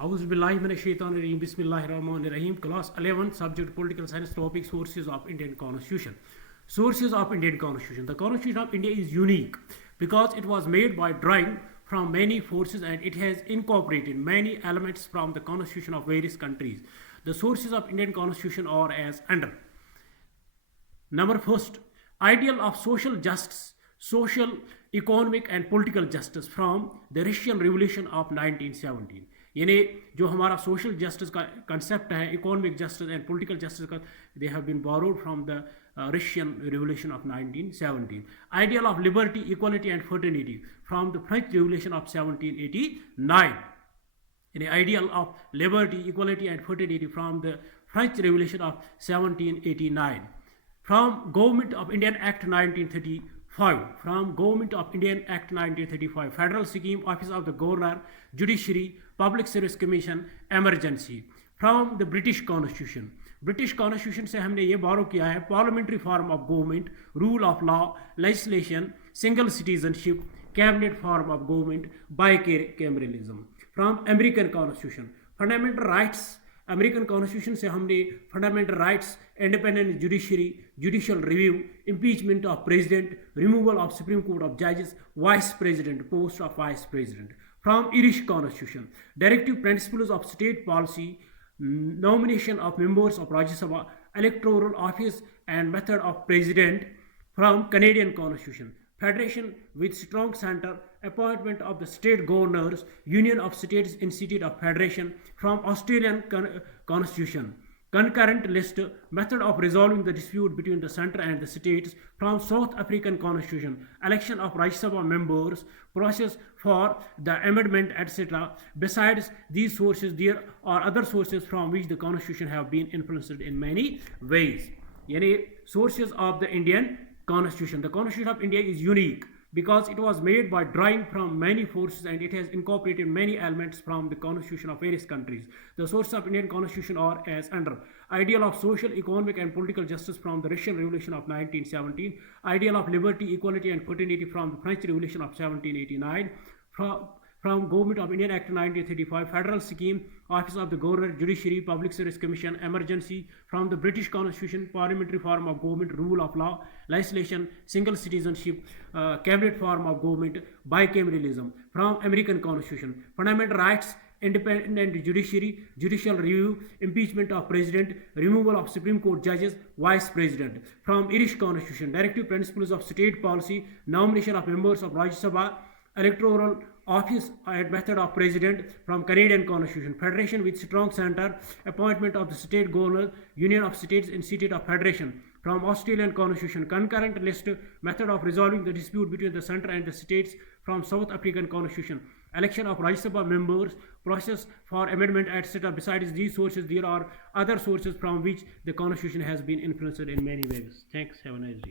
Auzubillahiminash-shaytanir-rajeem. Bismillahir-rahmanir-rahim. Class 11, subject political science, topic sources of Indian Constitution. Sources of Indian Constitution. The Constitution of India is unique because it was made by drawing from many forces and it has incorporated many elements from the constitution of various countries. The sources of Indian Constitution are as under. Number first, ideal of social justice, social, economic and political justice from the Russian Revolution of 1917. यानी जो हमारा social justice का concept है, economic justice and political justice का, they have been borrowed from the Russian Revolution of 1917. Ideal of liberty, equality and fraternity from the French Revolution of 1789. The ideal of liberty, equality and fraternity from the French Revolution of 1789. From Government of Indian Act 1935. From Government of Indian Act 1935. Federal Scheme, Office of the Governor, Judiciary, Public Service Commission, Emergency. From the British Constitution. British constitution से हमने ये borrow किया है parliamentary form of government, rule of law, legislation, single citizenship, cabinet form of government, bicameralism. From American constitution fundamental rights. American constitution से हमने fundamental rights, independent judiciary, judicial review, impeachment of president, removal of Supreme Court of जजेस, vice president, post of vice president. From Irish Constitution directive principles of state policy, nomination of members of Rajya Sabha, electoral office and method of president. From Canadian Constitution federation with strong center, appointment of the state governors, union of states institute of federation. From Australian Constitution concurrent list, method of resolving the dispute between the center and the states. From South African Constitution election of Rajya Sabha members, process for the amendment, etc. Besides these sources, there are other sources from which the constitution have been influenced in many ways. Yani sources of the Indian Constitution. The Constitution of India is unique because it was made by drawing from many forces and it has incorporated many elements from the constitution of various countries. The sources of Indian Constitution are as under. Ideal of social, economic and political justice from the Russian Revolution of 1917. Ideal of liberty, equality and fraternity from the French Revolution of 1789. From Government of Indian Act 1935, Federal Scheme, Office of the Governor, Judiciary, Public Service Commission, Emergency. From the British Constitution, Parliamentary form of government, rule of law, legislation, single citizenship, cabinet form of government, bicameralism. From American Constitution, fundamental rights, independent judiciary, judicial review, impeachment of president, removal of Supreme Court judges, vice president. From Irish Constitution, directive principles of state policy, nomination of members of Rajya Sabha, electoral office and method of president. From Canadian Constitution federation with strong center, appointment of the state governor, union of states institute of federation. From Australian Constitution concurrent list, method of resolving the dispute between the center and the states. From South African Constitution election of Rajya Sabha members, process for amendment, etc. Besides these sources, there are other sources from which the constitution has been influenced in many ways. Thanks. Have a nice day.